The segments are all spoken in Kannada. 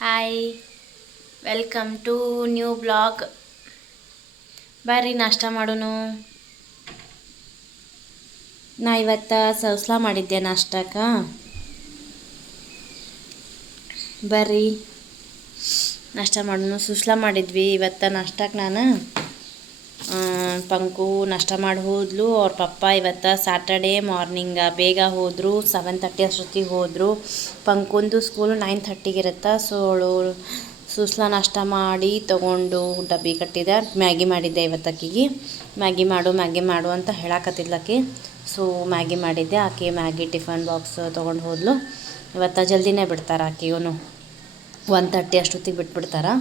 Hi, welcome to new blog. ಬರ್ರಿ ನಾಷ್ಟ ಮಾಡೋನು. ನಾ ಇವತ್ತು ಸೌಸ್ಲ ಮಾಡಿದ್ದೆ ನಾಷ್ಟಕ್ಕೆ. ಬರ್ರಿ ನಾಷ್ಟ ಮಾಡೋನು. ಸುಸ್ಲಾ ಮಾಡಿದ್ವಿ ಇವತ್ತು ನಾಷ್ಟಕ್ಕೆ. ನಾನು ಪಂಕು ನಾಷ್ಟ ಮಾಡಿ ಹೋದ್ಲು. ಅವ್ರ ಪಪ್ಪ ಇವತ್ತು ಸ್ಯಾಟರ್ಡೇ ಮಾರ್ನಿಂಗ್ ಬೇಗ ಹೋದರು. 7:30 ಅಷ್ಟೊತ್ತಿಗೆ ಹೋದರು. ಪಂಕುಂದು ಸ್ಕೂಲು 9:30ಗೆ ಇರುತ್ತೆ. ಸೊ ಅವಳು ಸುಸ್ಲಾ ನಾಷ್ಟ ಮಾಡಿ ತೊಗೊಂಡು ಡಬ್ಬಿ ಕಟ್ಟಿದೆ. ಮ್ಯಾಗಿ ಮಾಡಿದ್ದೆ ಇವತ್ತಕ್ಕಿಗೆ. ಮ್ಯಾಗಿ ಮಾಡು ಅಂತ ಹೇಳಕತ್ತಿದ್ಲಕ್ಕಿ. ಸೊ ಮ್ಯಾಗಿ ಮಾಡಿದ್ದೆ. ಆಕೆ ಮ್ಯಾಗಿ ಟಿಫನ್ ಬಾಕ್ಸ್ ತೊಗೊಂಡು ಹೋದ್ಲು. ಇವತ್ತು ಜಲ್ದಿನೇ ಬಿಡ್ತಾರೆ ಆಕೆಗೂ. 1:30 ಅಷ್ಟೊತ್ತಿಗೆ ಬಿಟ್ಬಿಡ್ತಾರೆ.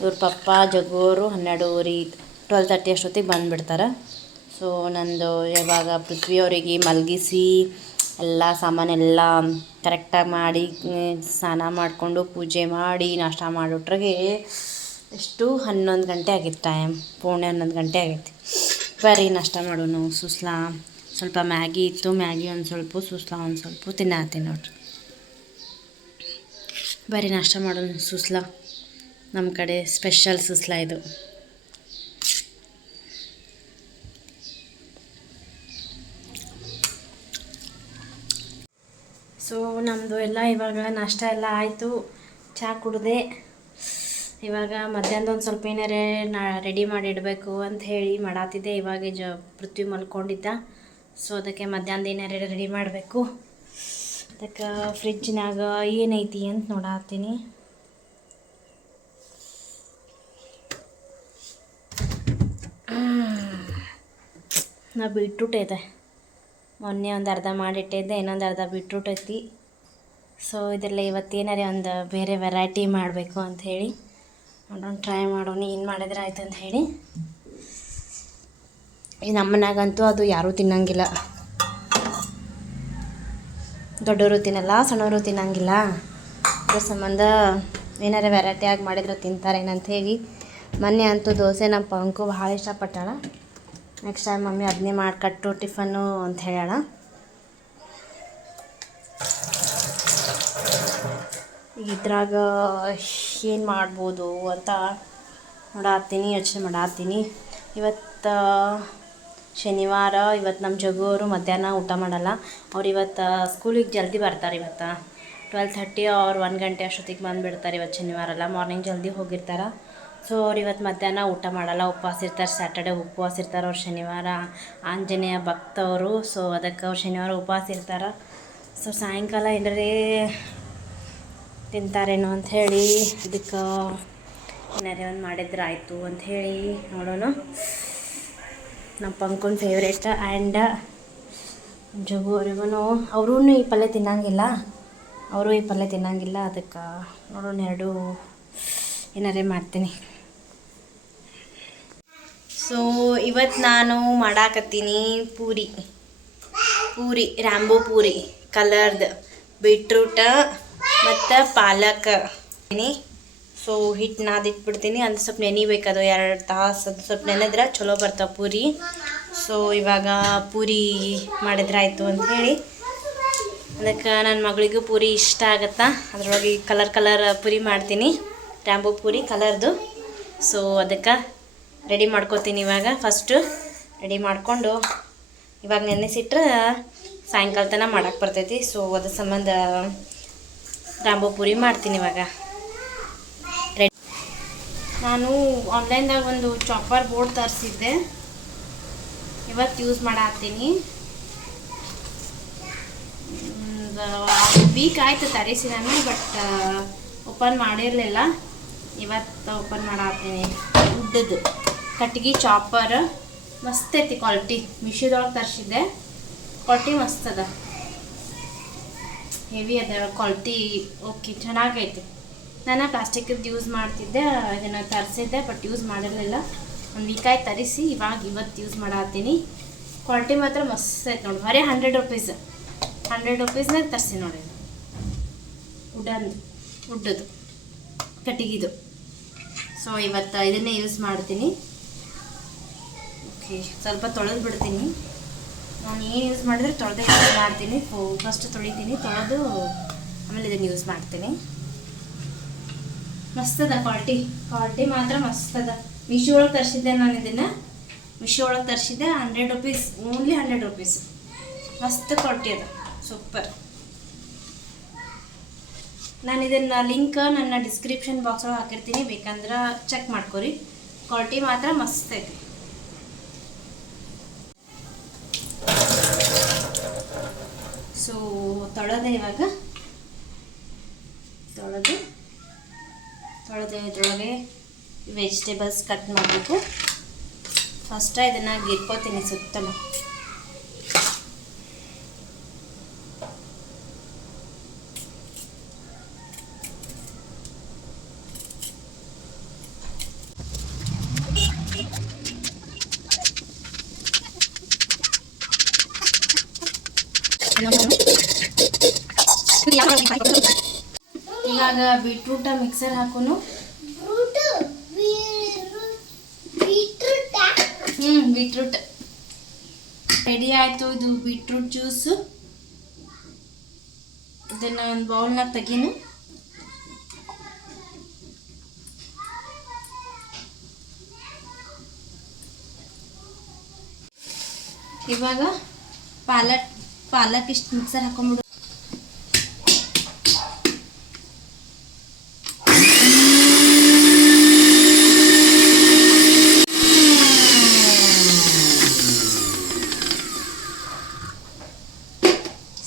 ಇವ್ರ ಪಪ್ಪ ಜಗ್ಗೋರು 12:30 ಅಷ್ಟೊತ್ತಿಗೆ ಬಂದುಬಿಡ್ತಾರೆ. ಸೊ ನಂದು ಇವಾಗ ಪೃಥ್ವಿ ಅವರಿಗೆ ಮಲಗಿಸಿ ಎಲ್ಲ ಸಾಮಾನೆಲ್ಲ ಕರೆಕ್ಟಾಗಿ ಮಾಡಿ ಸ್ನಾನ ಮಾಡಿಕೊಂಡು ಪೂಜೆ ಮಾಡಿ ನಾಷ್ಟ ಮಾಡಿಟ್ರಿಗೆ ಎಷ್ಟು 11 ಗಂಟೆ ಆಗಿತ್ತು. ಟೈಮ್ 11 ಗಂಟೆ ಆಗೈತಿ. ಬರ್ರಿ ನಾಷ್ಟ ಮಾಡೋನು. ಸುಸ್ಲಾ ಸ್ವಲ್ಪ ಮ್ಯಾಗಿ ಇತ್ತು. ಮ್ಯಾಗಿ ಒಂದು ಸ್ವಲ್ಪ, ಸುಸ್ಲಾ ಒಂದು ಸ್ವಲ್ಪ ತಿನ್ನತ್ತೀನಿ ನೋಡ್ರಿ. ಬರ್ರಿ ನಾಷ್ಟ ಮಾಡೋನು. ಸುಸ್ಲಾ ನಮ್ಮ ಕಡೆ ಸ್ಪೆಷಲ್ ಸುಸ್ಲಾ ಇದು. ಸೊ ನಮ್ಮದು ಎಲ್ಲ ಇವಾಗ ನಾಷ್ಟ ಎಲ್ಲ ಆಯಿತು. ಚಹಾ ಕುಡಿದೆ. ಇವಾಗ ಮಧ್ಯಾಹ್ನದ ಒಂದು ಸ್ವಲ್ಪ ಏನಾರೇ ರೆಡಿ ಮಾಡಿ ಇಡಬೇಕು ಅಂತ ಹೇಳಿ ಮಾಡಾತಿದ್ದೆ. ಇವಾಗ ಪೃಥ್ವಿ ಮಲ್ಕೊಂಡಿದ್ದ. ಸೊ ಅದಕ್ಕೆ ಮಧ್ಯಾಹ್ನದ ಏನಾರೇ ರೆಡಿ ಮಾಡಬೇಕು. ಅದಕ್ಕೆ ಫ್ರಿಜ್ನಾಗ ಏನೈತಿ ಅಂತ ನೋಡತ್ತೀನಿ. ನಾ ಬೀಟ್ರೂಟ್ ಐತೆ, ಮೊನ್ನೆ ಒಂದು ಅರ್ಧ ಮಾಡಿಟ್ಟಿದ್ದೆ. ಇನ್ನೊಂದು ಅರ್ಧ ಬೀಟ್ರೂಟ್ ಐತಿ. ಸೊ ಇದರಲ್ಲಿ ಇವತ್ತೇನಾರೇ ಒಂದು ಬೇರೆ ವೆರೈಟಿ ಮಾಡಬೇಕು ಅಂಥೇಳಿ ನೋಡೋಣ, ಟ್ರೈ ಮಾಡೋಣ ಏನು ಮಾಡಿದ್ರೆ ಆಯ್ತು ಅಂತ ಹೇಳಿ. ಈ ನಮ್ಮನಾಗಂತೂ ಅದು ಯಾರೂ ತಿನ್ನಂಗಿಲ್ಲ. ದೊಡ್ಡವರು ತಿನ್ನಲ್ಲ, ಸಣ್ಣವರು ತಿನ್ನಂಗಿಲ್ಲ. ಅದ್ರ ಸಂಬಂಧ ಏನಾರೇ ವೆರೈಟಿಯಾಗಿ ಮಾಡಿದ್ರೆ ತಿಂತಾರೇನಂಥೇಳಿ. ಮೊನ್ನೆ ಅಂತೂ ದೋಸೆ ನಮ್ಮ ಪಂಕು ಭಾಳ ಇಷ್ಟಪಟ್ಟಾಳ. ನೆಕ್ಸ್ಟ್ ಟೈಮ್ ಮಮ್ಮಿ ಅದನ್ನೇ ಮಾಡಿಕಟ್ಟು ಟಿಫನ್ನು ಅಂತ ಹೇಳ್ಯಾಳ. ಇದ್ರಾಗ ಏನು ಮಾಡ್ಬೋದು ಅಂತ ಯೋಚನೆ ಮಾಡತ್ತೀನಿ. ಇವತ್ತು ಶನಿವಾರ. ಇವತ್ತು ನಮ್ಮ ಜಗ್ಗೋರು ಮಧ್ಯಾಹ್ನ ಊಟ ಮಾಡಲ್ಲ. ಅವ್ರು ಇವತ್ತು ಸ್ಕೂಲಿಗೆ ಜಲ್ದಿ ಬರ್ತಾರೆ. ಇವತ್ತು 12:30 ಅವ್ರು 1 ಗಂಟೆ ಅಷ್ಟೊತ್ತಿಗೆ ಬಂದುಬಿಡ್ತಾರೆ. ಇವತ್ತು ಶನಿವಾರ ಅಲ್ಲ, ಮಾರ್ನಿಂಗ್ ಜಲ್ದಿ ಹೋಗಿರ್ತಾರೆ. ಸೊ ಅವ್ರು ಇವತ್ತು ಮಧ್ಯಾಹ್ನ ಊಟ ಮಾಡಲ್ಲ, ಉಪವಾಸ ಇರ್ತಾರೆ. ಸ್ಯಾಟರ್ಡೆ ಉಪವಾಸ ಇರ್ತಾರೆ ಅವ್ರು. ಶನಿವಾರ ಆಂಜನೇಯ ಭಕ್ತವರು. ಸೊ ಅದಕ್ಕೆ ಅವ್ರು ಶನಿವಾರ ಉಪವಾಸ ಇರ್ತಾರೆ. ಸೊ ಸಾಯಂಕಾಲ ಏನಾರೇ ತಿಂತಾರೇನೋ ಅಂಥೇಳಿ ಇದಕ್ಕೆ ಏನಾರೇ ಒಂದು ಮಾಡಿದ್ರೆ ಆಯಿತು ಅಂಥೇಳಿ ನೋಡೋಣ. ನಮ್ಮ ಪಂಕುನ್ ಫೇವ್ರೇಟ್. ಆ್ಯಂಡ್ ಜಗು ಅವರಿಗೂ ಅವರೂ ಈ ಪಲ್ಯ ತಿನ್ನಂಗಿಲ್ಲ. ಅದಕ್ಕೆ ನೋಡೋಣ, ಎರಡು ಏನಾರೇ ಮಾಡ್ತೀನಿ. ಸೊ ಇವತ್ತು ನಾನು ಮಾಡಾಕತ್ತೀನಿ ಪೂರಿ ರ್ಯಾಂಬೋ ಪೂರಿ ಕಲರ್ದು ಬೀಟ್ರೂಟ ಮತ್ತು ಪಾಲಕ್. ಸೊ ಹಿಟ್ಟು ನಾದಿಟ್ಬಿಡ್ತೀನಿ. ಅದು ಸ್ವಲ್ಪ ನೆನಿಬೇಕದು 2 ತಾಸು. ಅದು ಸ್ವಲ್ಪ ನೆನೆದ್ರೆ ಚಲೋ ಬರ್ತಾವೆ ಪೂರಿ. ಸೊ ಇವಾಗ ಪೂರಿ ಮಾಡಿದ್ರೆ ಆಯಿತು ಅಂಥೇಳಿ ಅದಕ್ಕೆ ನನ್ನ ಮಗಳಿಗೂ ಪೂರಿ ಇಷ್ಟ ಆಗುತ್ತಾ. ಅದರೊಳಗೆ ಕಲರ್ ಪೂರಿ ಮಾಡ್ತೀನಿ, ರ್ಯಾಂಬೋ ಪೂರಿ ಕಲರ್ದು. ಸೊ ಅದಕ್ಕೆ ರೆಡಿ ಮಾಡ್ಕೋತೀನಿ. ಇವಾಗ ಫಸ್ಟು ರೆಡಿ ಮಾಡಿಕೊಂಡು ಇವಾಗ ನೆನೆಸಿಟ್ರೆ ಸಾಯಂಕಾಲ ತನಕ ಮಾಡೋಕ್ಕೆ ಬರ್ತೈತಿ. ಸೊ ಅದ್ರ ಸಂಬಂಧ ರ್ಯಾಂಬೋ ಪೂರಿ ಮಾಡ್ತೀನಿ ಇವಾಗ. ನಾನು ಆನ್ಲೈನ್ದಾಗ ಒಂದು ಚಾಪರ್ ಬೋರ್ಡ್ ತರಿಸಿದ್ದೆ. ಇವತ್ತು ಯೂಸ್ ಮಾಡತ್ತೀನಿ. ವೀಕ್ ಆಯಿತು ತರಿಸಿ ನಾನು, ಬಟ್ ಓಪನ್ ಮಾಡಿರಲಿಲ್ಲ. ಇವತ್ತು ಓಪನ್ ಮಾಡತ್ತೀನಿ. ಉದ್ದದ್ದು ಕಟ್ಗೆ ಚಾಪರ್ ಮಸ್ತ್ ಐತಿ ಕ್ವಾಲಿಟಿ. ಮೀಶೋದೊಳಗೆ ತರಿಸಿದ್ದೆ. ಕ್ವಾಲಿಟಿ ಮಸ್ತ್ ಅದ, ಹೆವಿ ಅದ ಕ್ವಾಲಿಟಿ. ಓಕೆ, ಚೆನ್ನಾಗೈತಿ. ನಾನು ಪ್ಲಾಸ್ಟಿಕ್ದು ಯೂಸ್ ಮಾಡ್ತಿದ್ದೆ, ಇದನ್ನು ತರಿಸಿದ್ದೆ ಬಟ್ ಯೂಸ್ ಮಾಡಿರಲಿಲ್ಲ. ಒಂದು ವೀಕ್ ಆಯ್ತು ತರಿಸಿ. ಇವತ್ತು ಯೂಸ್ ಮಾಡತ್ತೀನಿ. ಕ್ವಾಲಿಟಿ ಮಾತ್ರ ಮಸ್ತ್ ಐತೆ ನೋಡಿ. ಬರೀ 100 ರೂಪೀಸ್ನಾಗ ತರಿಸಿ ನೋಡಿ. ಉಡ್ಡದು ಕಟ್ಟಿಗಿದು. ಸೊ ಇವತ್ತು ಇದನ್ನೇ ಯೂಸ್ ಮಾಡ್ತೀನಿ. ಓಕೆ, ಸ್ವಲ್ಪ ತೊಳೆದು ಬಿಡ್ತೀನಿ. ನಾನು ಏನು ಯೂಸ್ ಮಾಡಿದ್ರೆ ತೊಳೆದೇ ಯೂಸ್ ಮಾಡ್ತೀನಿ. ಫಸ್ಟ್ ತೊಳಿತೀನಿ, ತೊಳೆದು ಆಮೇಲೆ ಇದನ್ನು ಯೂಸ್ ಮಾಡ್ತೀನಿ. ಮಸ್ತ್ ಅದ ಕ್ವಾಲಿಟಿ ಮಾತ್ರ ಮಸ್ತ್ ಅದ. ಮೀಶೋ ಒಳಗೆ ತರಿಸಿದ್ದೆ ನಾನು ಇದನ್ನು. ಮೀಶೋ ಒಳಗೆ ತರಿಸಿದ್ದೆ 100 ರೂಪೀಸ್, ಓನ್ಲಿ 100 ರೂಪೀಸ್. ಮಸ್ತ್ ಕ್ವಾಲಿಟಿ ಅದ, ಸೂಪರ್. ನಾನು ಇದನ್ನು ಲಿಂಕ್ ನನ್ನ ಡಿಸ್ಕ್ರಿಪ್ಷನ್ ಬಾಕ್ಸ್ ಒಳಗೆ ಹಾಕಿರ್ತೀನಿ, ಬೇಕಂದ್ರೆ ಚೆಕ್ ಮಾಡ್ಕೊರಿ. ಕ್ವಾಲಿಟಿ ಮಾತ್ರ ಮಸ್ತ್ ಐತಿ. ಸೊ ತೊಳೆದೆ ಇವಾಗ, ತೊಳೆದು ಇದ್ರೊಳಗೆ ವೆಜಿಟೇಬಲ್ಸ್ ಕಟ್ ಮಾಡಬೇಕು. ಫಸ್ಟ್ ಇದನ್ನು ಗಿರ್ಕೋತೀನಿ ಸುತ್ತಲೂ. ಇವಾಗ ಬೀಟ್ರೂಟ ಮಿಕ್ಸರ್ ಹಾಕೋನು. ಬೀಟ್ರೂಟ್ ರೆಡಿ ಆಯಿತು. ಇದು ಬೀಟ್ರೂಟ್ ಜ್ಯೂಸು. ಇದನ್ನು ಒಂದು ಬೌಲ್ನಾಗ ತೆಗೀನು. ಇವಾಗ ಪಾಲಕ್ ಇಷ್ಟು ಮಿಕ್ಸರ್ ಹಾಕೊಂಡ್ಬಿಡು.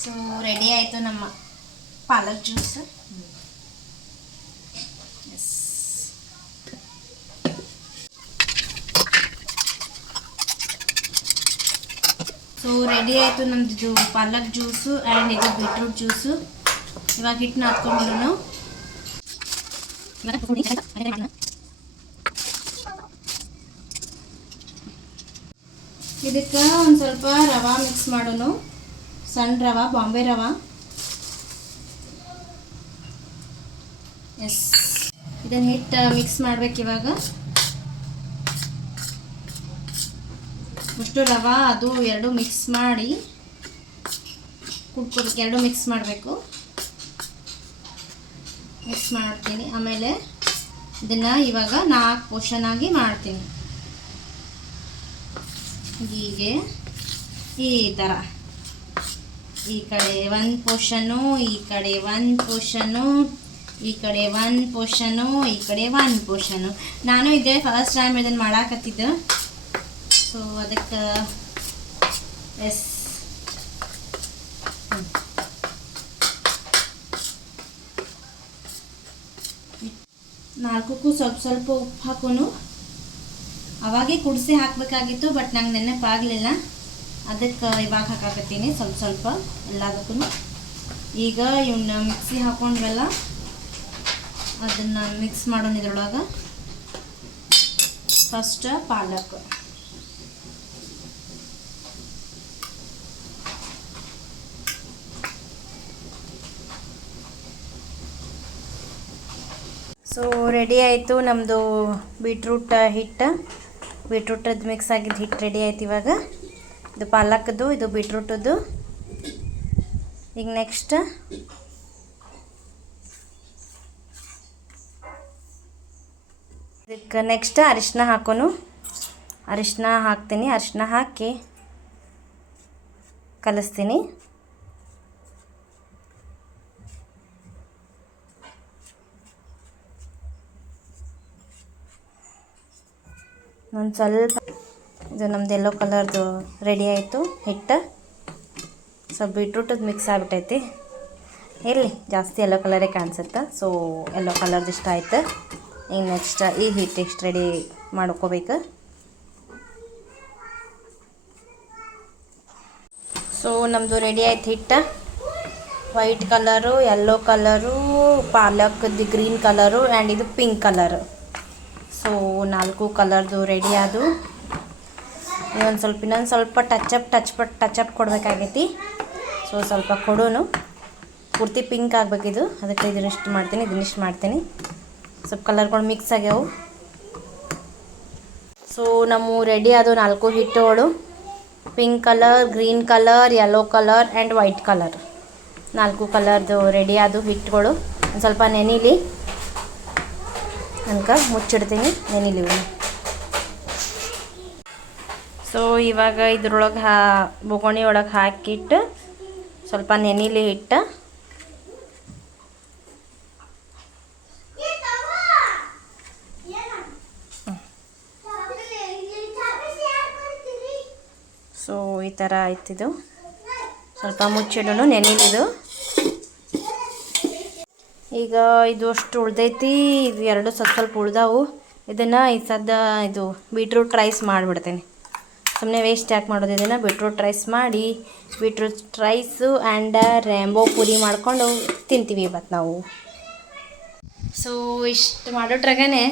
ಸೊ ರೆಡಿ ಆಯಿತು ನಮ್ಮ ಪಾಲಕ್ ಜ್ಯೂಸ್. ಎಸ್, ಸೊ ರೆಡಿ ಆಯಿತು ನಮ್ಮದು ಪಾಲಕ್ ಜ್ಯೂಸು ಆ್ಯಂಡ್ ಇದು ಬೀಟ್ರೂಟ್ ಜ್ಯೂಸು. ಇವಾಗ ಹಿಟ್ಟನ್ನ ಹಾಕ್ಕೊಂಡ್ಬಿಡೋಣ. ಇದಕ್ಕೆ ಒಂದು ಸ್ವಲ್ಪ ರವಾ ಮಿಕ್ಸ್ ಮಾಡೋಣ. ಸಣ್ಣ ರವಾ, ಬಾಂಬೆ ರವಾ. ಎಸ್, ಇದನ್ನು ಹಿಟ್ಟು ಮಿಕ್ಸ್ ಮಾಡ್ಬೇಕು. ಇವಾಗ ಅಷ್ಟು ರವಾ ಅದು ಎರಡು ಮಿಕ್ಸ್ ಮಾಡಿ ಕುಡ್ಕೋಬೇಕು. ಎರಡು ಮಿಕ್ಸ್ ಮಾಡಬೇಕು. ಮಿಕ್ಸ್ ಮಾಡ್ತೀನಿ. ಆಮೇಲೆ ಇದನ್ನು ಇವಾಗ 4 ಪೋರ್ಷನ್ ಆಗಿ ಮಾಡ್ತೀನಿ. ಹೀಗೆ ಈ ಥರ ಈ ಕಡೆ 1 ಪೋರ್ಷನು, ಈ ಕಡೆ 1 ಪೋರ್ಷನು, ಈ ಕಡೆ 1 ಪೋರ್ಷನು, ಈ ಕಡೆ 1 ಪೋರ್ಷನು. ನಾನು ಇದೇ ಫಸ್ಟ್ ಟೈಮ್ ಇದನ್ನು ಮಾಡಾಕತ್ತಿದ್ದೆ. ಸೊ ಅದಕ್ಕೆ ಎಸ್, ನಾಲ್ಕಕ್ಕೂ ಸ್ವಲ್ಪ ಸ್ವಲ್ಪ ಉಪ್ಪು ಹಾಕೋನು. ಅವಾಗೇ ಕುಡಿಸಿ ಹಾಕಬೇಕಾಗಿತ್ತು, ಬಟ್ ನಂಗೆ ನೆನಪಾಗಲಿಲ್ಲ. ಅದಕ್ಕೆ ಇವಾಗ ಹಾಕಾಕತ್ತೀನಿ ಸ್ವಲ್ಪ ಸ್ವಲ್ಪ ಎಲ್ಲದಕ್ಕೂ. ಈಗ ಇವನ್ನ ಮಿಕ್ಸಿ ಹಾಕೊಂಡ್ವಲ್ಲ, ಅದನ್ನು ಮಿಕ್ಸ್ ಮಾಡೋಣ ಇದ್ರೊಳಗೆ. ಫಸ್ಟ್ ಪಾಲಕ್, ಸೊ ರೆಡಿ ಆಯಿತು ನಮ್ಮದು ಬೀಟ್ರೂಟ್ ಹಿಟ್ಟು. ಬೀಟ್ರೂಟದ್ದು ಮಿಕ್ಸ್ ಆಗಿದ್ದು ಹಿಟ್ಟು ರೆಡಿ ಆಯ್ತು. ಇವಾಗ ಇದು ಪಾಲಕ್ದು, ಇದು ಬೀಟ್ರೂಟದ್ದು. ಈಗ ನೆಕ್ಸ್ಟ್ ಇದಕ್ಕೆ ಅರಿಶಿನ ಹಾಕೋನು. ಅರಿಶಿನ ಹಾಕ್ತೀನಿ. ಅರಿಶಿನ ಹಾಕಿ ಕಲಿಸ್ತೀನಿ. ಒಂದು ಸ್ವಲ್ಪ ಇದು ನಮ್ದು ಯೆಲ್ಲೋ ಕಲರ್ದು ರೆಡಿ ಆಯಿತು ಹಿಟ್ಟು. ಸ್ವಲ್ಪ ಬೀಟ್ರೂಟದ್ದು ಮಿಕ್ಸ್ ಆಗಿಬಿಟ್ಟೈತಿ. ಇರಲಿ, ಜಾಸ್ತಿ ಯೆಲ್ಲೋ ಕಲರೇ ಕಾಣಿಸುತ್ತೆ. ಸೊ ಯೆಲ್ಲೋ ಕಲರ್ದು ಇಷ್ಟ ಆಯ್ತು. ಈಗ ನೆಕ್ಸ್ಟ್ ಈ ಹಿಟ್ಟು ಇಷ್ಟು ರೆಡಿ ಮಾಡ್ಕೋಬೇಕು. ಸೊ ನಮ್ಮದು ರೆಡಿ ಆಯ್ತು ಹಿಟ್ಟು. ವೈಟ್ ಕಲರು, ಯೆಲ್ಲೋ ಕಲರು, ಪಾಲಕ್ದು ಗ್ರೀನ್ ಕಲರು ಆ್ಯಂಡ್ ಇದು ಪಿಂಕ್ ಕಲರು. ಸೊ 4 ಕಲರ್ದು ರೆಡಿ ಆದು. ಇನ್ನೊಂದು ಸ್ವಲ್ಪ ಟಚಪ್ ಕೊಡಬೇಕಾಗೈತಿ. ಸೊ ಸ್ವಲ್ಪ ಕೊಡೋನು. ಪೂರ್ತಿ ಪಿಂಕ್ ಆಗಬೇಕಿದು, ಅದಕ್ಕೆ ಇದನ್ನಿಷ್ಟು ಮಾಡ್ತೀನಿ, ಇದನ್ನಿಷ್ಟು ಮಾಡ್ತೀನಿ. ಸ್ವಲ್ಪ ಕಲರ್ಗಳು ಮಿಕ್ಸ್ ಆಗ್ಯಾವು. ಸೊ ನಮ್ಮ ರೆಡಿ ಆದವು 4 ಹಿಟ್ಟುಗಳು. Pink colour, green colour, yellow colour and white colour. 4 ಕಲರ್ದು ರೆಡಿ ಆದವು ಹಿಟ್ಟುಗಳು. ಒಂದು ಸ್ವಲ್ಪ ನೆನೀಲಿ. ಅನ್ಕ ಮುಚ್ಚಿಡ್ತೀನಿ ನೆನಿಲಿ. ಸೊ ಇವಾಗ ಇದ್ರೊಳಗೆ ಬೊಗಣಿ ಒಳಗೆ ಹಾಕಿಟ್ಟು ಸ್ವಲ್ಪ ನೆನಿಲಿ ಇಟ್ಟು ಸೊ ಈ ಥರ ಆಯ್ತಿದು. ಸ್ವಲ್ಪ ಮುಚ್ಚಿಡೋಣ ನೆನಿಲಿದು. ಈಗ ಇದು ಅಷ್ಟು ಉಳ್ದೈತಿ. ಇದು ಎರಡು ಸ್ವಲ್ಪ ಉಳ್ದಾವು. ಇದನ್ನು ಈ ಸದ್ದ ಇದು ಬೀಟ್ರೂಟ್ ರೈಸ್ ಮಾಡಿಬಿಡ್ತೀನಿ. ಸುಮ್ಮನೆ ವೇಸ್ಟ್ ಯಾಕೆ ಮಾಡೋದು, ಇದನ್ನು ಬೀಟ್ರೂಟ್ ರೈಸ್ ಮಾಡಿ beetroot rice and Rambo Puri ಮಾಡಿಕೊಂಡು ತಿಂತೀವಿ ಇವತ್ತು ನಾವು. ಸೊ ಇಷ್ಟು ಮಾಡೋಟ್ರಾಗೇ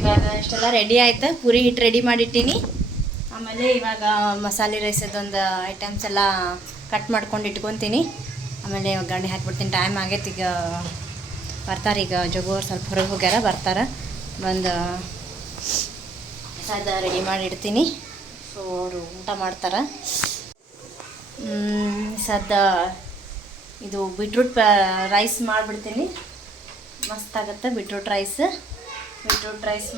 ಇವಾಗ ಇಷ್ಟೆಲ್ಲ ರೆಡಿ ಆಯ್ತು. ಪುರಿ ಹಿಟ್ಟು ರೆಡಿ ಮಾಡಿಟ್ಟೀನಿ. ಆಮೇಲೆ ಇವಾಗ ಮಸಾಲೆ ರೈಸದೊಂದು ಐಟಮ್ಸ್ ಎಲ್ಲ ಕಟ್ ಮಾಡ್ಕೊಂಡು ಇಟ್ಕೊತೀನಿ. ಆಮೇಲೆ ಒಗ್ಗರಣೆ ಹಾಕ್ಬಿಡ್ತೀನಿ. ಟೈಮ್ ಆಗೈತೆ. ಈಗ ಬರ್ತಾರೆ. ಈಗ ಜಗೋರು ಸ್ವಲ್ಪ ಹೊರಗೆ ಹೋಗ್ಯಾರ, ಬರ್ತಾರೆ. ಬಂದು ಸದ ರೆಡಿ ಮಾಡಿ ಇಡ್ತೀನಿ. ಸೊ ಅವರು ಊಟ ಮಾಡ್ತಾರೆ. ಸದ್ದ ಇದು ಬೀಟ್ರೂಟ್ ರೈಸ್ ಮಾಡಿಬಿಡ್ತೀನಿ. ಮಸ್ತಾಗತ್ತೆ ಬೀಟ್ರೂಟ್ ರೈಸ್. ಬೀಟ್ರೂಟ್ ರೈಸ್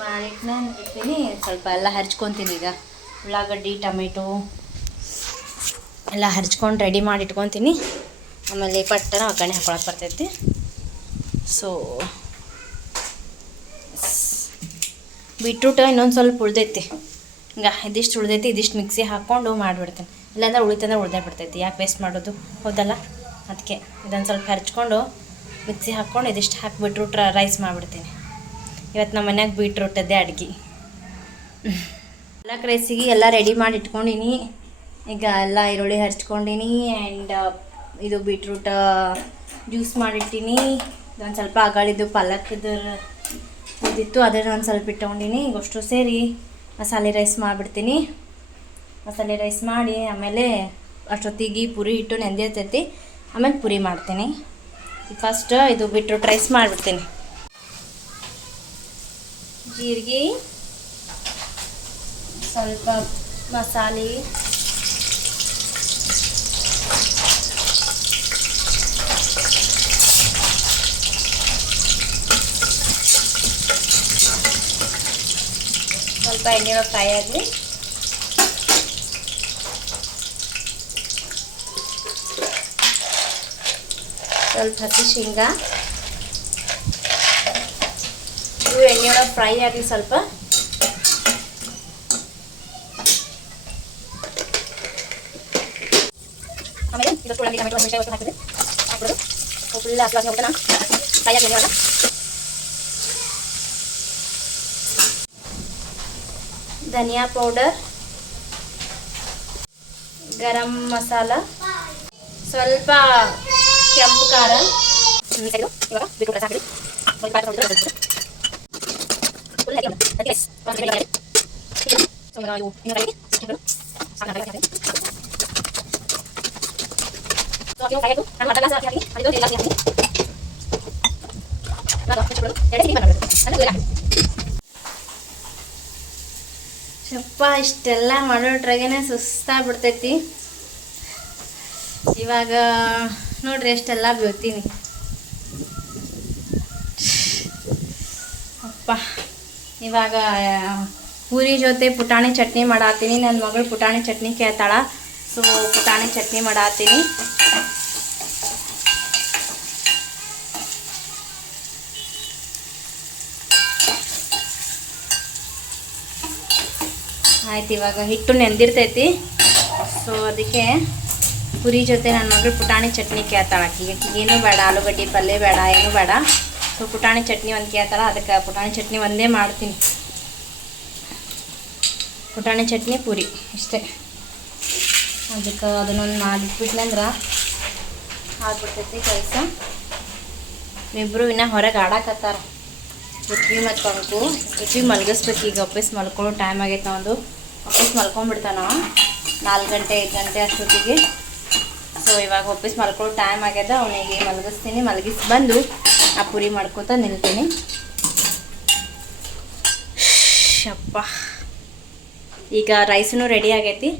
ಇಡ್ತೀನಿ. ಸ್ವಲ್ಪ ಎಲ್ಲ ಹರ್ಚ್ಕೊತೀನಿ. ಈಗ ಉಳ್ಳಾಗಡ್ಡಿ ಟೊಮೆಟೊ ಎಲ್ಲ ಹರ್ಚ್ಕೊಂಡು ರೆಡಿ ಮಾಡಿ ಇಟ್ಕೊತೀನಿ. ಆಮೇಲೆ ಪಟ್ಟನ ಒಗ್ಗರಣೆ ಹಾಕೊಳಕ್ಕೆ ಬರ್ತೈತಿ. ಸೊ ಬೀಟ್ರೂಟ್ ಇನ್ನೊಂದು ಸ್ವಲ್ಪ ಉಳ್ದೈತಿ. ಹಿಂಗೆ ಇದಿಷ್ಟು ಉಳ್ದೈತಿ. ಇದಿಷ್ಟು ಮಿಕ್ಸಿ ಹಾಕ್ಕೊಂಡು ಮಾಡಿಬಿಡ್ತೀನಿ. ಇಲ್ಲಾಂದ್ರೆ ಉಳಿತಂದ್ರೆ ಉಳ್ದೇ ಬಿಡ್ತೈತಿ. ಯಾಕೆ ವೇಸ್ಟ್ ಮಾಡೋದು, ಹೌದಲ್ಲ? ಅದಕ್ಕೆ ಇದೊಂದು ಸ್ವಲ್ಪ ಹರ್ಚ್ಕೊಂಡು ಮಿಕ್ಸಿ ಹಾಕ್ಕೊಂಡು ಇದಿಷ್ಟು ಹಾಕಿ ಬೀಟ್ರೂಟ್ ರೈಸ್ ಮಾಡಿಬಿಡ್ತೀನಿ. ಇವತ್ತು ನಮ್ಮ ಮನ್ಯಾಗ ಬೀಟ್ರೂಟದ್ದೇ ಅಡುಗೆ. ಪಾಲಕ್ ರೈಸಿಗೆ ಎಲ್ಲ ರೆಡಿ ಮಾಡಿ ಇಟ್ಕೊಂಡಿನಿ. ಈಗ ಎಲ್ಲ ಈರುಳ್ಳಿ ಹರ್ಚ್ಕೊಂಡಿನಿ. ಆ್ಯಂಡ್ ಇದು ಬೀಟ್ರೂಟ್ ಜ್ಯೂಸ್ ಮಾಡಿಟ್ಟಿನಿ. ಇದೊಂದು ಸ್ವಲ್ಪ ಅಗಳಿದ್ದು ಪಾಲಕ್ದು ಇದಿತ್ತು, ಅದನ್ನು ಒಂದು ಸ್ವಲ್ಪ ಇಟ್ಕೊಂಡಿನಿ. ಈಗ ಅಷ್ಟು ಸೇರಿ ಮಸಾಲೆ ರೈಸ್ ಮಾಡಿಬಿಡ್ತೀನಿ. ಮಸಾಲೆ ರೈಸ್ ಮಾಡಿ ಆಮೇಲೆ ಅಷ್ಟೊತ್ತಿಗೆ ಪುರಿ ಹಿಟ್ಟು ನೆಂದಿರ್ತೈತಿ. ಆಮೇಲೆ ಪುರಿ ಮಾಡ್ತೀನಿ. ಫಸ್ಟ್ ಇದು ಬೀಟ್ರೂಟ್ ರೈಸ್ ಮಾಡಿಬಿಡ್ತೀನಿ. ಜೀರಿಗೆ, ಸ್ವಲ್ಪ ಮಸಾಲೆ, ಸ್ವಲ್ಪ ಎಣ್ಣೆ ಫ್ರೈ ಆಗಲಿ. ಸ್ವಲ್ಪ ಹಸಿ ಶೇಂಗಾ ಇವು ಎಣ್ಣೆಯೊಳಗೆ ಫ್ರೈ ಆಗಲಿ ಸ್ವಲ್ಪ. ಆಮೇಲೆ ಇದಕ್ಕೆ ಉಳ್ಳಾಗಡ್ಡಿ ಟೊಮೆಟೊ ಹಸಿಮೆಣಸಿನಕಾಯಿ ಹಾಕಿದ್ರೆ ಹಾಕ್ಬಿಡೋದು. ಫುಲ್ ಹಸಿ ಹೋಗ್ತಾನ ಫ್ರೈ ಆಗಿ ಎಣ್ಣೆ ಧನಿಯಾ ಪೌಡರ್, ಗರಂ ಮಸಾಲ, ಸ್ವಲ್ಪ ಕೆಂಪು ಖಾರ. ಇವಾಗ ಬೀಟ್ರೂಟ್ ಹಾಕಿರಿ. ಶಪ್ಪ ಇಷ್ಟೆಲ್ಲ ಮಾಡೋಟ್ರಾಗೇನೆ ಸುಸ್ತಾಗ್ಬಿಡ್ತೈತಿ. ಇವಾಗ ನೋಡ್ರಿ ಎಷ್ಟೆಲ್ಲ ಬೀಳ್ತೀನಿ. ಅಪ್ಪ ಇವಾಗ ಪೂರಿ ಜೊತೆ ಪುಟಾಣಿ ಚಟ್ನಿ ಮಾಡಾತೀನಿ. ನನ್ನ ಮಗಳು ಪುಟಾಣಿ ಚಟ್ನಿ ಕೇಳ್ತಾಳ. ಸೊ ಪುಟಾಣಿ ಚಟ್ನಿ ಮಾಡಾತೀನಿ. ಆಯ್ತು, ಇವಾಗ ಹಿಟ್ಟು ನೆಂದಿರ್ತೈತಿ. ಸೊ ಅದಕ್ಕೆ ಪುರಿ ಜೊತೆ ನನ್ನ ಮಗಳು ಪುಟಾಣಿ ಚಟ್ನಿ ಕೇಳ್ತಾಳೆ. ಆಕಿಗೆ ಏನೂ ಬೇಡ, ಆಲೂಗಡ್ಡೆ ಪಲ್ಯ ಬೇಡ, ಏನೂ ಬೇಡ. ಸೊ ಪುಟಾಣಿ ಚಟ್ನಿ ಒಂದು ಕೇಳ್ತಾಳೆ. ಅದಕ್ಕೆ ಪುಟಾಣಿ ಚಟ್ನಿ ಒಂದೇ ಮಾಡ್ತೀನಿ. ಪುಟಾಣಿ ಚಟ್ನಿ ಪುರಿ ಇಷ್ಟೇ. ಅದಕ್ಕೆ ಅದನ್ನೊಂದು ಮಾಡಿಟ್ಬಿಟ್ನಂದ್ರೆ ಆಗ್ಬಿಡ್ತೈತಿ ಕೆಲಸ. ಇಬ್ಬರು ಇನ್ನೂ ಹೊರಗೆ ಆಡಾಕತ್ತಾರ. ಪೃಥ್ವಿ ಮತ್ತು ಪಂಕು. ಪೃಥ್ವಿ ಮಲ್ಗಿಸ್ಬೇಕು. ಈಗ ವಾಪಸ್ ಮಲ್ಕೊಳ್ಳೋ ಟೈಮ್ ಆಗೈತೆ. ಒಂದು ವಾಪಸ್ ಮಲ್ಕೊಂಡ್ಬಿಡ್ತಾನ 4 ಗಂಟೆ 5 ಗಂಟೆ ಅಷ್ಟೊತ್ತಿಗೆ. ಸೊ ಇವಾಗ ವಾಪಸ್ ಮಲ್ಕೊಳ್ಳೋ ಟೈಮ್ ಆಗ್ಯದ. ಅವನಿಗೆ ಮಲಗಿಸ್ತೀನಿ. ಮಲಗಿಸಿ ಬಂದು ಆ ಪುರಿ ಮಾಡ್ಕೊತ ನಿಲ್ತೀನಿ. ಶಪ್ಪ ಈಗ ರೈಸೂ ರೆಡಿ ಆಗೈತಿ.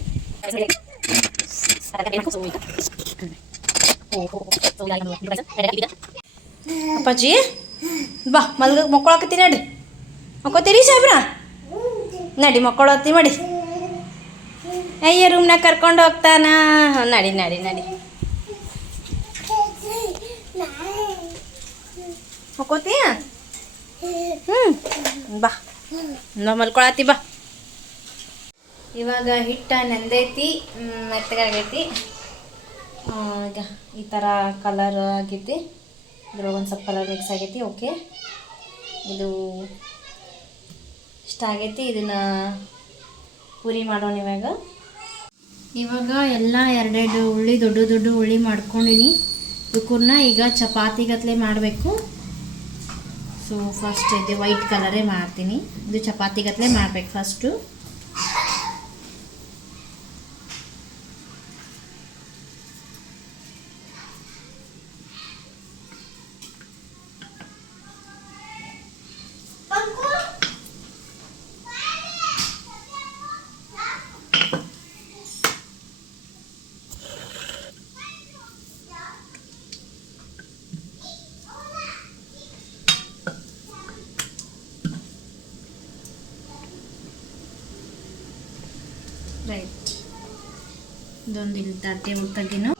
ಅಪ್ಪಾಜಿ ಬಾ ಮಕ್ಕೊಳಕತ್ತಿ ನಡ್ರಿ ಮಕ್ಕೋತೀರಿ ಸಾಬ್ರ ನಡಿ ಮಕ್ಕಳತ್ತಿ ಮಾಡಿ ಅಯ್ಯ ರೂಮ್ನಾಗ ಕರ್ಕೊಂಡು ಹೋಗ್ತಾನ ನಡಿ ನಡಿ ನಡಿ ಮಕ್ಕೋತೀಯ ಬಾ ನಾವು ಮಲ್ಕೊಳತ್ತಿ ಬಾ ಇವಾಗ ಹಿಟ್ಟು ನೆಂದೈತಿ ಮೆತ್ತಗಾಗೈತಿ ಈಗ ಈ ಥರ ಕಲರ್ ಆಗೈತಿ ಇದ್ರೊಳಗೆ ಒಂದು ಸ್ವಲ್ಪ ಕಲರ್ ಮಿಕ್ಸ್ ಆಗೈತಿ ಓಕೆ ಇದು ಇಷ್ಟ ಆಗೈತಿ ಇದನ್ನು ಪೂರಿ ಮಾಡೋಣ ಇವಾಗ ಎಲ್ಲ ಎರಡೆರಡು ಉಳ್ಳಿ ದೊಡ್ಡ ದೊಡ್ಡ ಉಳ್ಳಿ ಮಾಡ್ಕೊಂಡಿನಿ ಇವಕ್ಕೂರ್ನ ಈಗ ಚಪಾತಿಗತ್ಲೆ ಮಾಡಬೇಕು ಸೊ ಫಸ್ಟ್ ಇದೆ ವೈಟ್ ಕಲರೇ ಮಾಡ್ತೀನಿ ಇದು ಚಪಾತಿಗತ್ಲೆ ಮಾಡಬೇಕು ಫಸ್ಟು ರೈಟ್ ಇದೊಂದು ಇಲ್ಲಿ ತಟ್ಟೆ ತೆಗಿನೋ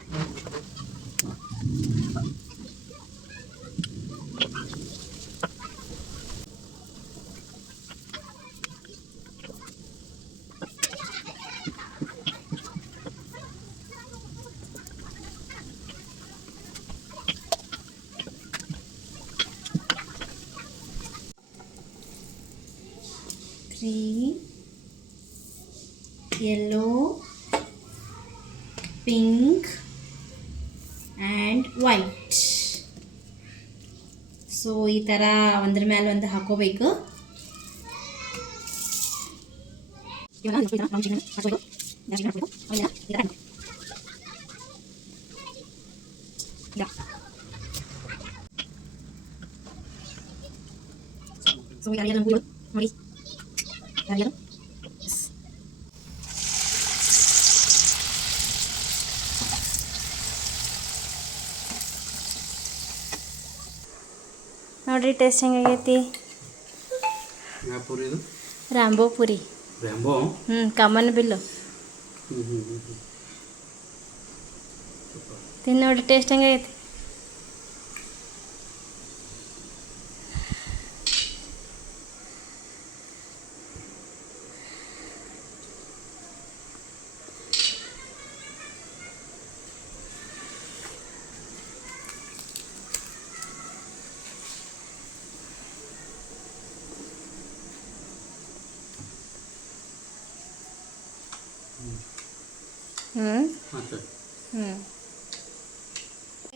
green, yellow, pink and white. So ಈ ಥರ ಒಂದ್ರ ಮೇಲೆ ಒಂದು ಹಾಕೋಬೇಕು. ಸೊ ನೋಡಿ ನೋಡ್ರಿ ಟೇಸ್ಟ್ ಹೆಂಗಾಗೈತಿ. ರಾಂಬೋ ಪುರಿ ಕಾಮನ್ ಬಿಲ್ಲು ತಿನ್ ನೋಡ್ರಿ ಟೇಸ್ಟ್ ಹೆಂಗಾಗೈತಿ.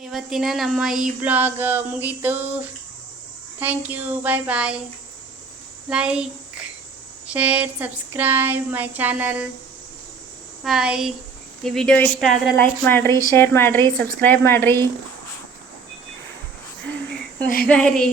ಇವತ್ತಿನ ನಮ್ಮ ಈ ಬ್ಲಾಗ್ ಮುಗೀತು. Thank you, bye bye. Like, share, subscribe my channel. Bye. ಈ ವಿಡಿಯೋ ಇಷ್ಟ ಆದರೆ ಲೈಕ್ ಮಾಡಿರಿ, ಶೇರ್ ಮಾಡಿರಿ, ಸಬ್ಸ್ಕ್ರೈಬ್ ಮಾಡಿರಿ. ಬಾಯ್ ಬಾಯ್ ರೀ.